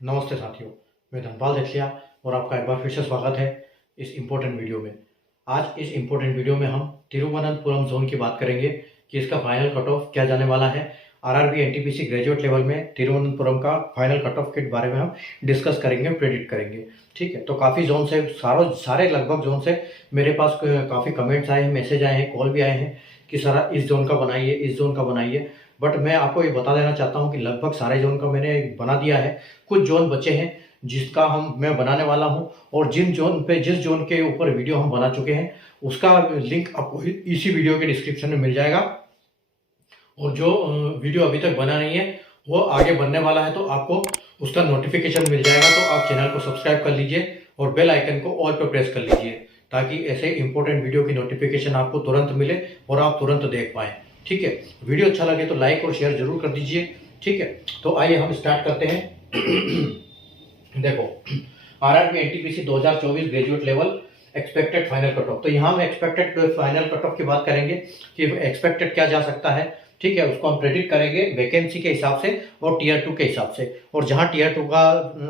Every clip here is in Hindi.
नमस्ते साथियों, मैं धनपाल देथिया और आपका एक बार फिर से स्वागत है इस इम्पोर्टेंट वीडियो में। आज इस इम्पोर्टेंट वीडियो में हम तिरुवनंतपुरम जोन की बात करेंगे कि इसका फाइनल कट ऑफ क्या जाने वाला है। आरआरबी एनटीपीसी ग्रेजुएट लेवल में तिरुवनंतपुरम का फाइनल कट ऑफ के बारे में हम डिस्कस करेंगे, प्रेडिक्ट करेंगे। ठीक है, तो काफ़ी जोन से सारे लगभग जोन से मेरे पास काफ़ी कमेंट्स आए हैं, मैसेज आए हैं, कॉल भी आए हैं कि सर इस जोन का बनाइए, इस जोन का बनाइए। बट मैं आपको ये बता देना चाहता हूँ कि लगभग सारे जोन का मैंने बना दिया है। कुछ जोन बचे हैं जिसका मैं बनाने वाला हूं, और जिस जोन के ऊपर वीडियो हम बना चुके हैं उसका लिंक आपको इसी वीडियो के डिस्क्रिप्शन में मिल जाएगा। और जो वीडियो अभी तक बना नहीं है वो आगे बनने वाला है, तो आपको उसका नोटिफिकेशन मिल जाएगा। तो आप चैनल को सब्सक्राइब कर लीजिए और बेल आइकन को ऑल पर प्रेस कर लीजिए, ताकि ऐसे इंपॉर्टेंट वीडियो की नोटिफिकेशन आपको तुरंत मिले और आप तुरंत देख पाएँ। ठीक है, वीडियो अच्छा लगे तो लाइक और शेयर जरूर कर दीजिए। ठीक है, तो आइए हम स्टार्ट करते हैं। देखो, RRB NTPC 2024 graduate level expected final cut off. तो यहाँ हम एक्सपेक्टेड फाइनल कट ऑफ की बात करेंगे कि एक्सपेक्टेड क्या जा सकता है। ठीक है, उसको हम प्रेडिक्ट करेंगे वैकेंसी के हिसाब से और टीयर 2 के हिसाब से। और जहाँ टीयर 2 का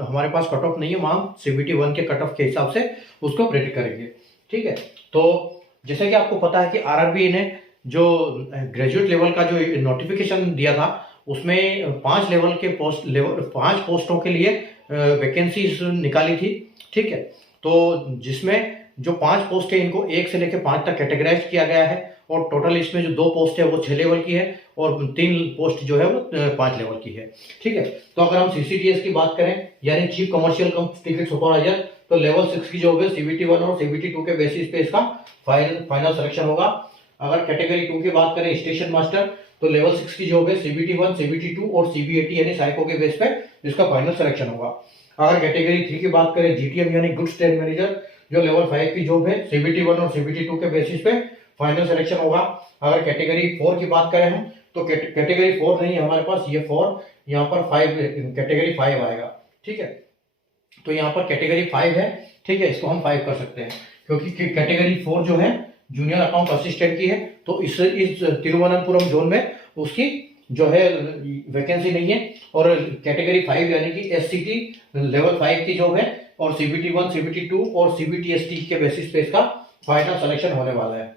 हमारे पास कट ऑफ नहीं है, वहाँ सीबीटी 1 के कट ऑफ के हिसाब से उसको प्रेडिक्ट करेंगे। ठीक है, तो जैसे कि आपको पता है कि आरआरबी ने जो ग्रेजुएट लेवल का जो नोटिफिकेशन दिया था उसमें 5 पोस्टों के लिए वैकेंसीज निकाली थी। ठीक है, तो जिसमें जो 5 पोस्ट है इनको 1 से लेकर 5 तक कैटेगराइज किया गया है, और टोटल इसमें जो 2 पोस्ट है वो 6 लेवल की है और 3 पोस्ट जो है वो 5 लेवल की है। ठीक है, तो अगर हम सीसीटीएस की बात करें यानी चीफ कमर्शियल टिकट सुपरवाइजर, तो लेवल 6 की जॉब है सीबीटी 1 और सीबीटी 2 के बेसिस पे इसका फाइनल सिलेक्शन होगा। अगर कैटेगरी 2 की बात करें स्टेशन मास्टर, तो लेवल 6 की जॉब है सीबीटी 1, सीबीटी 2 और सीबीएटी यानी साइको के बेस पे इसका फाइनल सिलेक्शन होगा। अगर कैटेगरी 3 की बात करें जीटीएम यानी गुड्स ट्रेन मैनेजर, जो लेवल 5 की जॉब है सीबीटी 1 और सीबीटी 2 के बेसिस पे फाइनल सिलेक्शन होगा। अगर कैटेगरी 4 की बात करें हम, तो कैटेगरी 4 नहीं हमारे पास, ये 4 यहाँ पर 5 कैटेगरी 5 आएगा। ठीक है, तो यहाँ पर कैटेगरी 5 है। ठीक है, इसको हम 5 कर सकते हैं क्योंकि कैटेगरी 4 जो है जूनियर अकाउंट असिस्टेंट की है, तो इस तिरुवनंतपुरम जोन में उसकी जो है वैकेंसी नहीं है। और कैटेगरी 5 यानी कि एससीटी लेवल 5 की जॉब है, और सीबीटी 1, सीबीटी 2 और सीबीटीएसटी के बेसिस पे इसका फाइनल सिलेक्शन होने वाला है।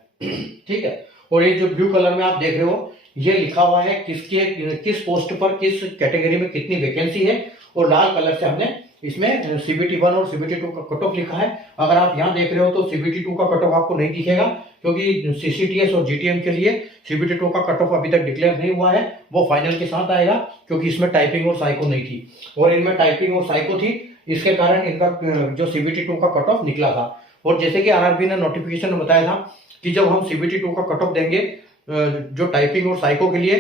ठीक है, और ये जो ब्लू कलर में आप देख रहे हो ये लिखा हुआ है किस पोस्ट पर किस कैटेगरी में कितनी वैकेंसी है, और लाल कलर से हमने इसमें सीबीटी 1 और सीबीटी 2 का कट ऑफ लिखा है। अगर आप यहाँ देख रहे हो तो सीबीटी 2 का कट ऑफ आपको नहीं दिखेगा, क्योंकि सीसीटीएस और जीटीएम के लिए सीबीटी 2 का कट ऑफ अभी तक डिक्लेयर नहीं हुआ है, वो फाइनल के साथ आएगा, क्योंकि इसमें टाइपिंग और साइको नहीं थी, और इनमें टाइपिंग और साइको थी, इसके कारण इनका जो सीबीटी 2 का कट ऑफ निकला था। और जैसे कि आरआरबी ने नोटिफिकेशन में बताया था कि जब हम सीबीटी 2 का कट ऑफ देंगे जो टाइपिंग और साइको के लिए,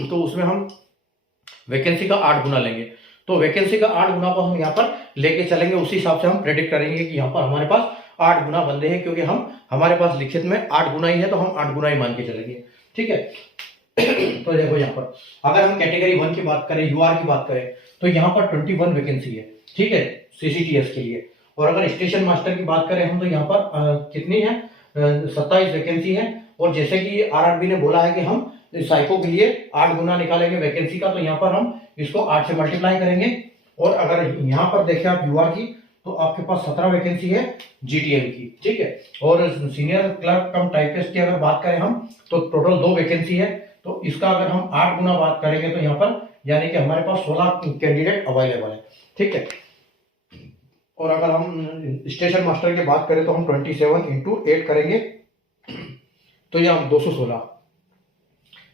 तो उसमें हम वैकेंसी का 8 गुना लेंगे। तो वैकेंसी का 8 गुना को हम यहाँ पर लेके चलेंगे, उसी हिसाब से हम प्रेडिक्ट करेंगे कि यहाँ पर हमारे पास 8 गुना बंदे हैं, क्योंकि हमारे पास लिखित में 8 गुना ही है, तो हम 8 गुना ही मान के चलेंगे। ठीक है, तो देखो यहाँ पर अगर हम कैटेगरी 1 की बात करें, यूआर की बात करें, तो यहाँ पर 21 वैकेंसी है। ठीक है, सीसीटीएस के लिए। और अगर स्टेशन मास्टर की बात करें हम, तो यहाँ पर कितनी है, 27 वैकेंसी है। और जैसे कि आरआरबी ने बोला है कि हम साइको के लिए 8 गुना निकालेंगे वैकेंसी का, तो यहाँ पर हम इसको 8 से मल्टीप्लाई करेंगे। और अगर यहाँ पर देखें आप यूआर की, तो आपके पास 17 वैकेंसी है जीटीएम की। ठीक है, और सीनियर क्लर्क कम टाइपिस्ट की अगर बात करें हम, तो टोटल 2 वैकेंसी है। तो इसका अगर हम 8 गुना बात करेंगे तो यहाँ पर यानी कि हमारे पास 16 कैंडिडेट अवेलेबल है। ठीक है, और अगर हम स्टेशन मास्टर की बात करें तो हम 27 इंटू 8 करेंगे, तो ये हम 216,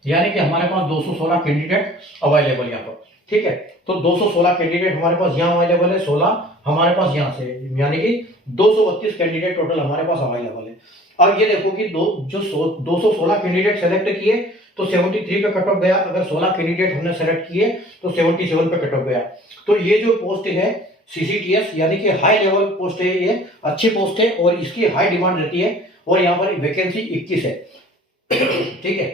यानी कि हमारे पास 216 कैंडिडेट अवेलेबल यहाँ पर। ठीक है, तो 216 कैंडिडेट हमारे पास यहाँ अवेलेबल है, 16 हमारे पास यहाँ से, यानी कि 232 कैंडिडेट टोटल हमारे पास अवेलेबल है। अब ये देखो कि 216 कैंडिडेट सेलेक्ट किए तो 73 पे कट ऑफ गया। अगर 16 कैंडिडेट हमने सेलेक्ट किए तो 77 पे कट ऑफ गया। तो ये जो पोस्ट है सीसीटीएस यानी कि हाई लेवल पोस्ट है, ये अच्छी पोस्ट है और इसकी हाई डिमांड रहती है, और यहाँ पर वैकेंसी 21 है। ठीक है,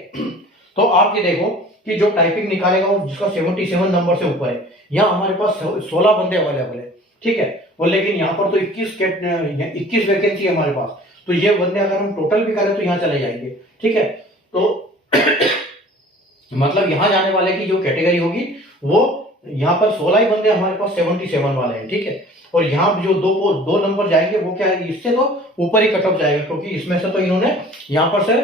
तो आप ये देखो कि जो टाइपिंग निकालेगा वो जिसका 77 नंबर से ऊपर है, यहाँ हमारे पास 16 बंदे अवेलेबल है। ठीक है, और लेकिन यहाँ पर तो 21 वैकेंसी है हमारे पास, तो ये बंदे अगर हम टोटल भी करें तो यहाँ चले जाएंगे। ठीक है, तो मतलब यहाँ जाने वाले की जो कैटेगरी होगी वो यहाँ पर 16 ही बंदे हमारे पास 77 वाले हैं, ठीक है। और यहाँ जो दो नंबर जाएंगे वो क्या है, इससे तो ऊपर ही कट ऑफ जाएगा, क्योंकि इसमें से तो इन्होंने यहाँ पर से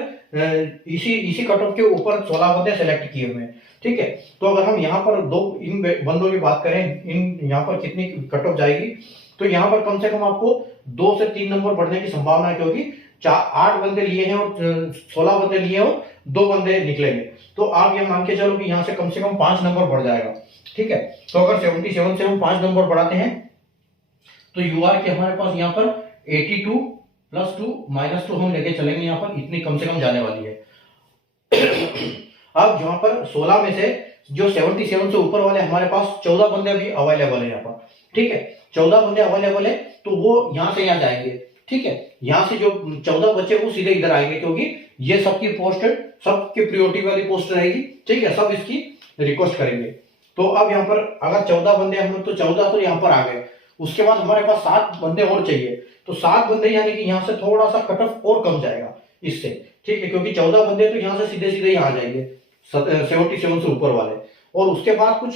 इसी कट ऑफ के ऊपर 16 बंदे सेलेक्ट किए हुए हैं, ठीक है। तो अगर हम यहाँ पर इन बंदों की बात करें, इन यहाँ पर कितनी कट ऑफ जाएगी, तो यहाँ पर कम से कम आपको 2 से 3 नंबर बढ़ने की संभावना है, क्योंकि 8 बंदे लिए हैं और 16 बंदे लिए और 2 बंदे निकलेंगे। तो आप ये मान के चलो कि यहाँ से कम 5 नंबर बढ़ जाएगा, ठीक है। तो अगर 77 से हम 5 नंबर बढ़ाते हैं तो यूआर के हमारे पास यहाँ पर 82 + 2 - 2 हम लेके चलेंगे, यहाँ पर इतनी कम से कम जाने वाली है। अब यहाँ पर 16 में से जो 77 से ऊपर वाले हमारे पास 14 बंदे भी अवेलेबल है यहाँ पर, ठीक है। 14 बंदे अवेलेबल है, तो वो यहाँ से यहाँ जाएंगे, ठीक है। यहाँ से जो 14 बच्चे वो सीधे इधर आएंगे, क्योंकि ये सबकी पोस्ट, सबकी प्रायोरिटी वाली पोस्ट रहेगी, ठीक है। सब इसकी रिक्वेस्ट करेंगे। तो अब यहाँ पर अगर 14 बंदे हम, तो 14 तो यहाँ पर आ गए। उसके बाद हमारे पास 7 बंदे और चाहिए, तो 7 बंदे यानी कि यहाँ से थोड़ा सा कट ऑफ और कम जाएगा इससे, ठीक है। क्योंकि 14 बंदे तो यहाँ से सीधे सीधे यहाँ आ जाएंगे 77 से ऊपर वाले, और उसके बाद कुछ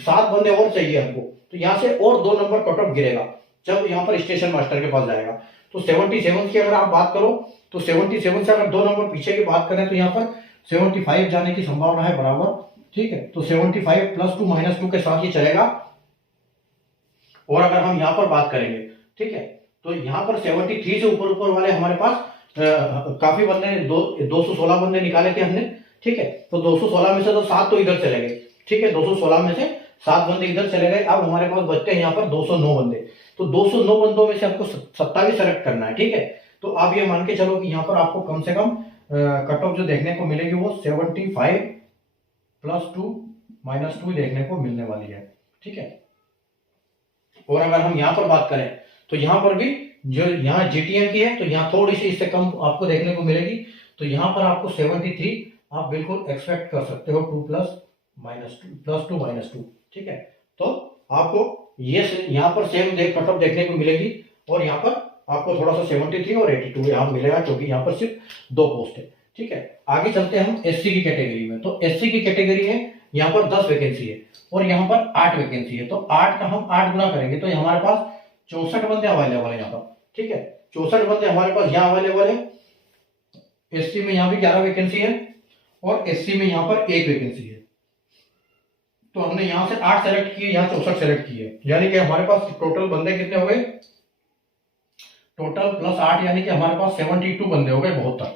7 बंदे और चाहिए हमको, तो यहाँ से और 2 नंबर कट ऑफ गिरेगा जब यहाँ पर स्टेशन मास्टर के पास जाएगा। तो 77 की अगर आप बात करो, तो 77 से अगर 2 नंबर पीछे की बात करें तो यहाँ पर 75 जाने की संभावना है बराबर, ठीक है। तो 75 + 2 - 2 के साथ ये चलेगा। और अगर हम यहाँ पर बात करेंगे, ठीक है, तो यहाँ पर 73 से ऊपर वाले हमारे पास काफी बंदे 216 बंदे निकाले थे हमने, ठीक है। तो 216 में से तो 7 तो इधर चले गए, ठीक है। 216 में से 7 बंदे इधर चले गए। अब हमारे पास बचते हैं यहाँ पर 209 बंदे। तो 209 बंदों में से आपको 27 सेलेक्ट करना है, ठीक है। तो आप ये मान के चलो कि यहाँ पर आपको कम से कम कट ऑफ जो देखने को मिलेगी वो 75 + 2 - 2 देखने को मिलने वाली है, ठीक है। और अगर हम यहाँ पर बात करें तो यहाँ पर भी जो यहाँ जीटीएम की है, तो यहाँ थोड़ी सी इससे कम आपको देखने को मिलेगी। तो यहाँ पर आपको 73 आप बिल्कुल एक्सपेक्ट कर सकते हो, 2 + 2 - 2, ठीक है। तो आपको ये यहाँ पर सेम कट ऑफ देखने को मिलेगी, और यहाँ पर आपको थोड़ा सा 73 और 82 यहाँ मिलेगा, क्योंकि यहाँ पर सिर्फ 2 पोस्ट है, ठीक है। आगे चलते हैं हम एससी की कैटेगरी में। तो एससी की कैटेगरी है, यहाँ पर 10 वैकेंसी है और यहाँ पर 8 वैकेंसी है। तो 8 का हम 8 गुना करेंगे तो हमारे पास 64 बंदे अवेलेबल है यहाँ पर, ठीक है। 64 बंदे हमारे पास यहाँ अवेलेबल है। एससी में यहाँ भी 11 वैकेंसी है और एससी में यहाँ पर 1 वैकेंसी है। तो हमने यहाँ से 8 सेलेक्ट किए, यहाँ 64 सेलेक्ट किए, यानी कि हमारे पास टोटल बंदे कितने हो गए, टोटल + 8 यानी कि हमारे पास 72 बंदे हो गए, 72,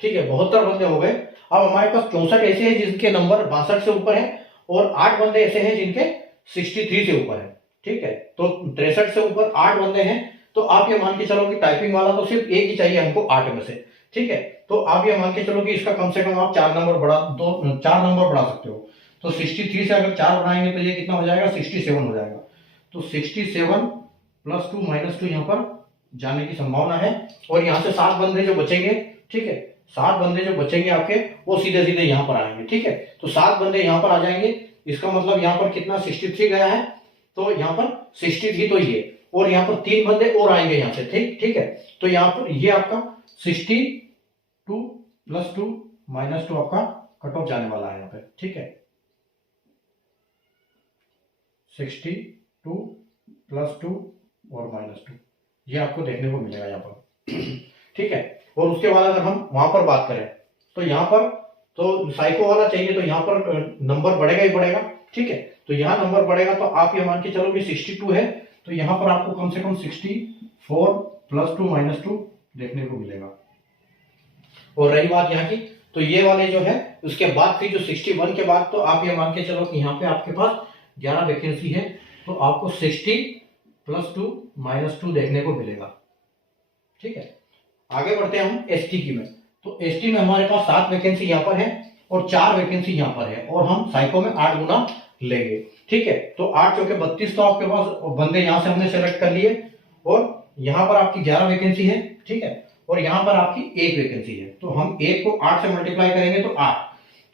ठीक है। 72 बंदे हो गए। अब हमारे पास 64 ऐसे हैं जिनके नंबर 62 से ऊपर है, और 8 बंदे ऐसे हैं जिनके 63 से ऊपर है, ठीक है। तो 63 से ऊपर 8 बंदे हैं। तो आप ये मान के चलो कि टाइपिंग वाला तो सिर्फ एक ही चाहिए हमको 8 में से, ठीक है। तो आप ये मान के चलो कि इसका कम से कम आप 4 नंबर बढ़ा सकते हो। तो 63 से अगर 4 बढ़ाएंगे तो ये कितना हो जाएगा, 67 हो जाएगा। तो 67 + 2 - 2 यहाँ पर जाने की संभावना है। और यहाँ से 7 बंदे जो बचेंगे, ठीक है, 7 बंदे जो बचेंगे आपके वो सीधे सीधे यहाँ पर आएंगे, ठीक है। तो 7 बंदे यहाँ पर आ जाएंगे। इसका मतलब यहाँ पर कितना 63 गया है, तो यहाँ पर 63 तो ये, और यहाँ पर 3 बंदे और आएंगे यहाँ से, ठीक है। तो यहाँ पर ये आपका 62 + 2 - 2 आपका कट ऑफ जाने वाला है यहाँ पे, ठीक है। 62 + 2 और -2 ये आपको देखने को मिलेगा यहाँ पर, ठीक है। और उसके बाद अगर हम वहां पर बात करें तो यहाँ पर तो साइको वाला चाहिए, तो यहाँ पर नंबर बढ़ेगा ही बढ़ेगा, ठीक है। तो यहाँ नंबर बढ़ेगा, तो आप ये मान के चलो कि 62 है, तो यहाँ पर आपको कम से कम 64 + 2 - 2 देखने को मिलेगा। और रही बात यहाँ की, तो ये वाले जो है उसके बाद फिर जो 61 के बाद, तो आप ये मान के चलो कि यहाँ पे आपके पास 11 वैकेंसी है, तो आपको 60 + 2 - 2 देखने को मिलेगा, ठीक है। आगे बढ़ते हैं हम एसटी की में। तो एसटी में हमारे पास 7 वैकेंसी यहाँ पर है और 4 वैकेंसी यहाँ पर है, और हम साइको में 8 गुना लेंगे, ठीक है। तो 8 चौके 32 तो आपके पास बंदे यहाँ से हमने सेलेक्ट कर लिए, और यहाँ पर आपकी 11 वैकेंसी है, ठीक है। और यहाँ पर आपकी 1 वैकेंसी है, तो हम 1 को 8 से मल्टीप्लाई करेंगे तो 8,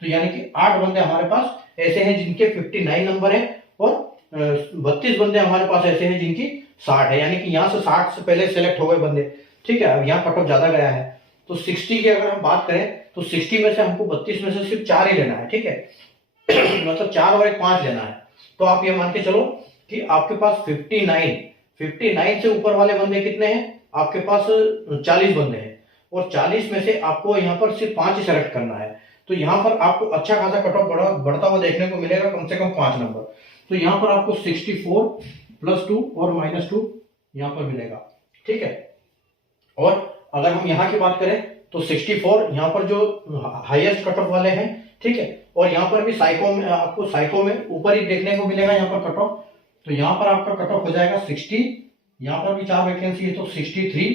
तो यानी कि 8 बंदे हमारे पास ऐसे हैं जिनके 59 नंबर है, और 32 बंदे हमारे पास ऐसे हैं जिनकी 60 है, यानी कि यहाँ से 60 से पहले सेलेक्ट हो गए बंदे, ठीक है। अब यहाँ कट ऑफ ज्यादा गया है, तो 60 की अगर हम बात करें तो 60 में से हमको 32 में से सिर्फ 4 ही लेना है, ठीक है। मतलब 4 और 1 5 लेना है। तो आप ये मान के चलो कि आपके पास 59 से ऊपर वाले बंदे कितने हैं, आपके पास 40 बंदे हैं, और 40 में से आपको यहाँ पर सिर्फ 5 ही सेलेक्ट करना है। तो यहाँ पर आपको अच्छा खासा कट ऑफ बढ़ता हुआ देखने को मिलेगा, कम से कम 5 नंबर। तो यहाँ पर आपको 64 + 2 और -2 यहाँ पर मिलेगा, ठीक है। और अगर हम यहाँ की बात करें तो 64 यहाँ पर जो हाईएस्ट कट ऑफ वाले हैं, ठीक है। और यहाँ पर भी साइको में आपको साइको में ऊपर ही देखने को मिलेगा यहाँ पर कट ऑफ। तो यहाँ पर आपका कट ऑफ हो जाएगा 60, यहाँ पर भी 4 वैकेंसी है तो 63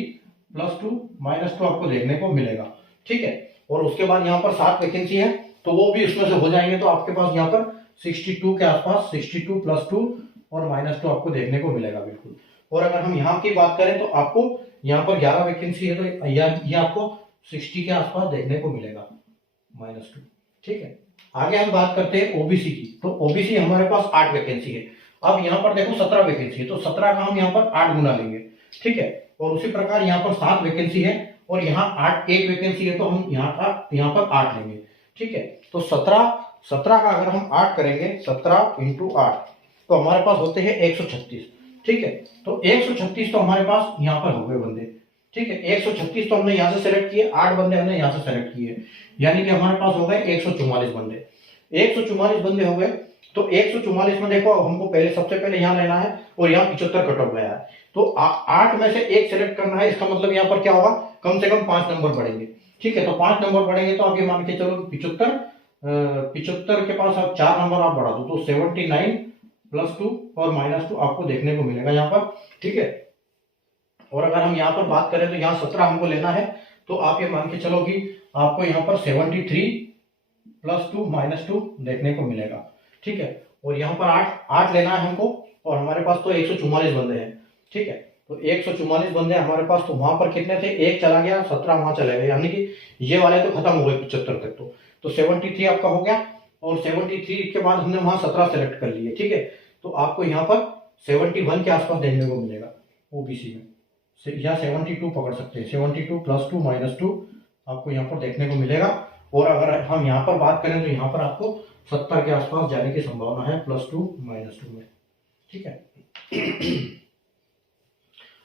+ 2 -2 आपको देखने को मिलेगा, ठीक है। और उसके बाद यहाँ पर 7 वैकेंसी है तो वो भी उसमें से हो जाएंगे, तो आपके पास यहाँ पर 62 के आसपास 62 + 2 और -2 आपको देखने को मिलेगा, बिल्कुल। और अगर हम यहाँ की बात करें तो आपको यहाँ पर 11 वैकेंसी है तो ये आपको 60 के आसपास देखने को मिलेगा, -2, ठीक है। आगे हम बात करते हैं ओबीसी की। तो ओबीसी हमारे पास 8 वैकेंसी है। अब यहाँ पर देखो 17 वैकेंसी है तो 17 का हम यहाँ पर 8 गुना लेंगे, ठीक है। और उसी प्रकार यहाँ पर 7 वैकेंसी है और यहाँ 1 वैकेंसी है तो हम यहाँ पर 8 लेंगे, ठीक है। तो 17 का अगर हम 8 करेंगे, 17 × 8 तो हमारे पास होते हैं 136, ठीक है। तो 136 तो हमारे पास यहाँ पर हो गए बंदे, ठीक है। 136 तो हमने यहाँ से सेलेक्ट किए, 8 बंदे हमने यहाँ से सेलेक्ट किए, यानी कि हमारे पास हो गए 144 बंदे। 144 बंदे हो गए तो 144 में देखो हमको सबसे पहले यहाँ लेना है और यहाँ 75 कट ऑफ गया है तो 8 में से 1 सेलेक्ट करना है। इसका मतलब यहाँ पर क्या होगा, कम से कम 5 नंबर बढ़ेंगे, ठीक है। तो 5 नंबर बढ़ेंगे तो आप ये मान के चलो 75 के पास आप 4 नंबर आप बढ़ा दो तो 79 + 2 और -2 आपको देखने को मिलेगा यहाँ पर, ठीक है। और अगर हम यहाँ पर बात करें तो यहाँ 17 हमको लेना है तो आप ये मान के चलो कि आपको यहाँ पर 73 + 2 -2 देखने को मिलेगा, ठीक है। और यहाँ पर 8 लेना है हमको और हमारे पास तो 144 बंदे हैं, ठीक है। तो 144 बंदे हमारे पास, तो वहां पर कितने थे, 1 चला गया, 17 वहां चले गए, यानी कि ये वाले तो खत्म हो गए 75 तक। तो 73 आपका हो गया और 73 के बाद हमने वहां 17 सेलेक्ट कर लिए, ठीक है। तो आपको यहाँ पर 71 के आसपास देखने को मिलेगा ओबीसी में, या 72 पकड़ सकते हैं, 72 + 2 -2 आपको यहाँ पर देखने को मिलेगा। और अगर हम यहाँ पर बात करें तो यहाँ पर आपको 70 के आसपास जाने की संभावना है +2 -2 में, ठीक है।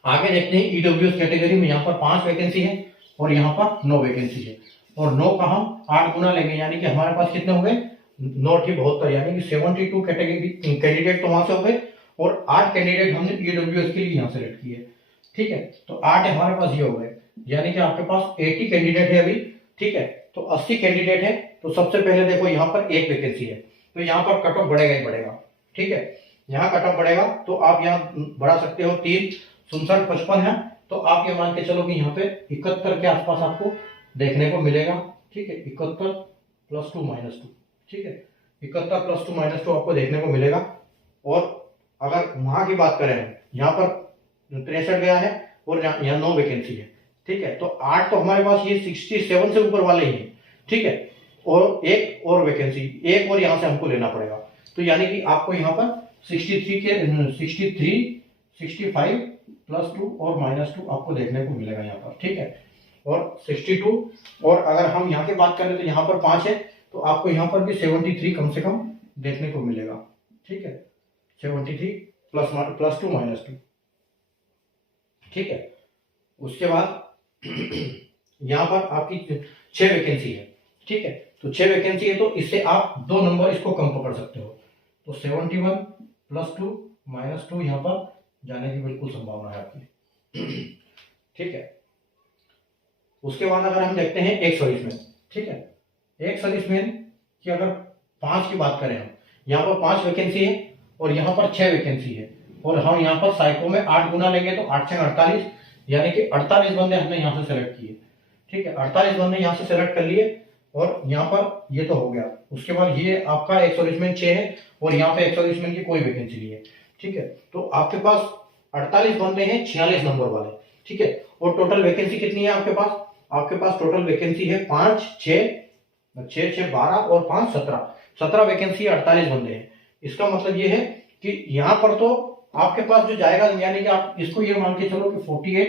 आगे देखते हैं ईडब्ल्यूएस कैटेगरी में। यहाँ पर 5 वैकेंसी है और यहाँ पर 9 वैकेंसी है और 9 का हम 8 गुना लेंगे, यानी कि हमारे पास कितने हो गए, 9 × 72, यानी कि 72 कैटेगरी कैंडिडेट तो वहां से हो गए और 8 कैंडिडेट हमने ईडब्ल्यूएस के लिए यहाँ सेलेक्ट किए, ठीक है। तो 8 हमारे पास ये हो गए, यानी कि आपके पास 80 कैंडिडेट है अभी, ठीक है। तो 80 कैंडिडेट है तो सबसे पहले देखो यहाँ पर 1 वैकेंसी है तो यहाँ पर कट ऑफ बढ़ेगा ही बढ़ेगा, ठीक है। यहाँ कट ऑफ बढ़ेगा तो आप यहाँ बढ़ा सकते हो 3 67 55 है तो आप ये मान के चलो कि यहाँ पे 71 के आसपास आपको देखने को मिलेगा, ठीक है। 71 + 2 -2, ठीक है। 71 + 2 -2 आपको देखने को मिलेगा। और अगर वहां की बात करें, यहाँ पर 63 गया है और यहाँ 9 वैकेंसी है, ठीक है। तो 8 तो हमारे पास ये 67 से ऊपर वाले ही है, ठीक है। और एक और वैकेंसी, एक और यहाँ से हमको लेना पड़ेगा, तो यानी कि आपको यहाँ पर 63 65 + 2 और -2 आपको देखने को मिलेगा यहाँ पर, ठीक है। और 62, और अगर हम यहाँ की बात करें तो यहाँ पर 5 है तो आपको यहाँ पर भी 73 कम से कम देखने को मिलेगा, ठीक है। 73 + 2 -2, ठीक है। उसके बाद यहाँ पर आपकी 6 वैकेंसी है, ठीक है। तो 6 वैकेंसी है तो इससे आप 2 नंबर इसको कम पकड़ सकते हो, तो 71 + 2 -2 यहाँ पर जाने की बिल्कुल संभावना है आपकी, ठीक है। उसके बाद अगर हम देखते हैं एक सर्विसमैन, ठीक है। एक सर्विसमैन की अगर 5 की बात करें हम, यहाँ पर 5 वैकेंसी है और यहाँ पर 6 वैकेंसी है और हम यहाँ पर साइको में 8 गुना लेंगे तो 8 से 48, यानी कि 48 बंदे हमने यहाँ से सेलेक्ट किए, ठीक है। 48 बंदे यहाँ से सेलेक्ट कर लिए और यहाँ पर ये तो हो गया। उसके बाद ये आपका एक सर्विसमैन 6 है और यहाँ पे एक सर्विसमैन की कोई वैकेंसी नहीं है, ठीक है। तो आपके पास 48 बंदे हैं 46 नंबर वाले, ठीक है। और टोटल वैकेंसी कितनी है आपके पास, आपके पास टोटल वैकेंसी है 5 6 12 और 5 17 वैकेंसी 48 बंदे हैं। इसका मतलब ये है कि यहाँ पर तो आपके पास जो जाएगा, यानी कि आप इसको ये मान के चलो कि 48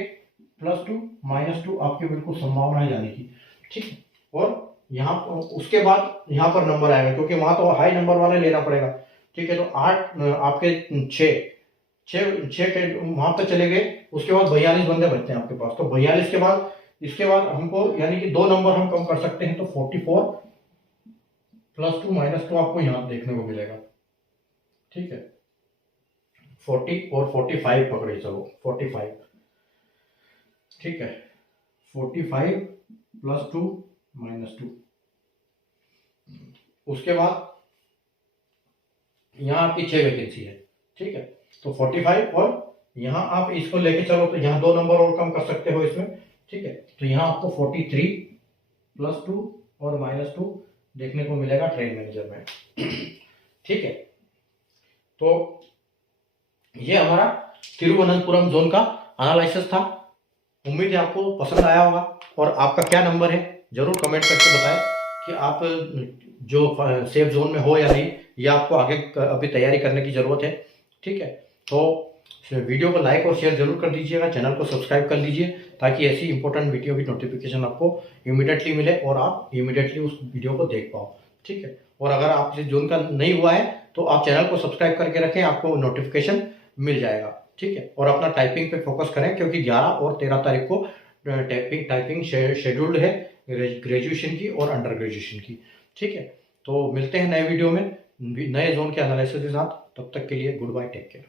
+ 2 -2 आपकी बिल्कुल संभावना है जाने की, ठीक है। और यहाँ उसके बाद यहाँ पर नंबर आएगा क्योंकि वहां तो हाई नंबर वाले लेना पड़ेगा, ठीक है, तो 8 आपके 6 6 6 के वहां पे चले गए, उसके बाद 42 बंदे बचते हैं आपके पास। तो 42 के बाद इसके बाद हमको यानी कि 2 नंबर हम कम कर सकते हैं, तो 44 +2 -2 आपको यहाँ देखने को मिलेगा। ठीक है, 40 और 45 पकड़े चलो, 45। ठीक है, 45 +2 -2। उसके बाद यहाँ आपकी 6 वैकेंसी है। ठीक है, तो 45 और यहाँ आप इसको लेके चलो तो यहाँ 2 नंबर और कम कर सकते हो इसमें। ठीक है, तो यहाँ आपको 43 +2 और -2 देखने को मिलेगा ट्रेन मैनेजर में। ठीक है, तो ये हमारा तिरुवनंतपुरम जोन का एनालिसिस था। उम्मीद है आपको पसंद आया होगा, और आपका क्या नंबर है जरूर कमेंट करके बताएं कि आप जो सेफ जोन में हो या नहीं, या आपको आगे अभी तैयारी करने की ज़रूरत है। ठीक है, तो वीडियो को लाइक और शेयर जरूर कर दीजिएगा, चैनल को सब्सक्राइब कर लीजिए, ताकि ऐसी इंपॉर्टेंट वीडियो की नोटिफिकेशन आपको इमीडिएटली मिले और आप इमीडिएटली उस वीडियो को देख पाओ। ठीक है, और अगर आप इस जोन का नहीं हुआ है तो आप चैनल को सब्सक्राइब करके रखें, आपको नोटिफिकेशन मिल जाएगा। ठीक है, और अपना टाइपिंग पे फोकस करें, क्योंकि 11 और 13 तारीख को टाइपिंग शेड्यूल्ड है ग्रेजुएशन की और अंडर ग्रेजुएशन की। ठीक है, तो मिलते हैं नए वीडियो में नए जोन के एनालिसिस के साथ। तब तक के लिए गुड बाय, टेक केयर।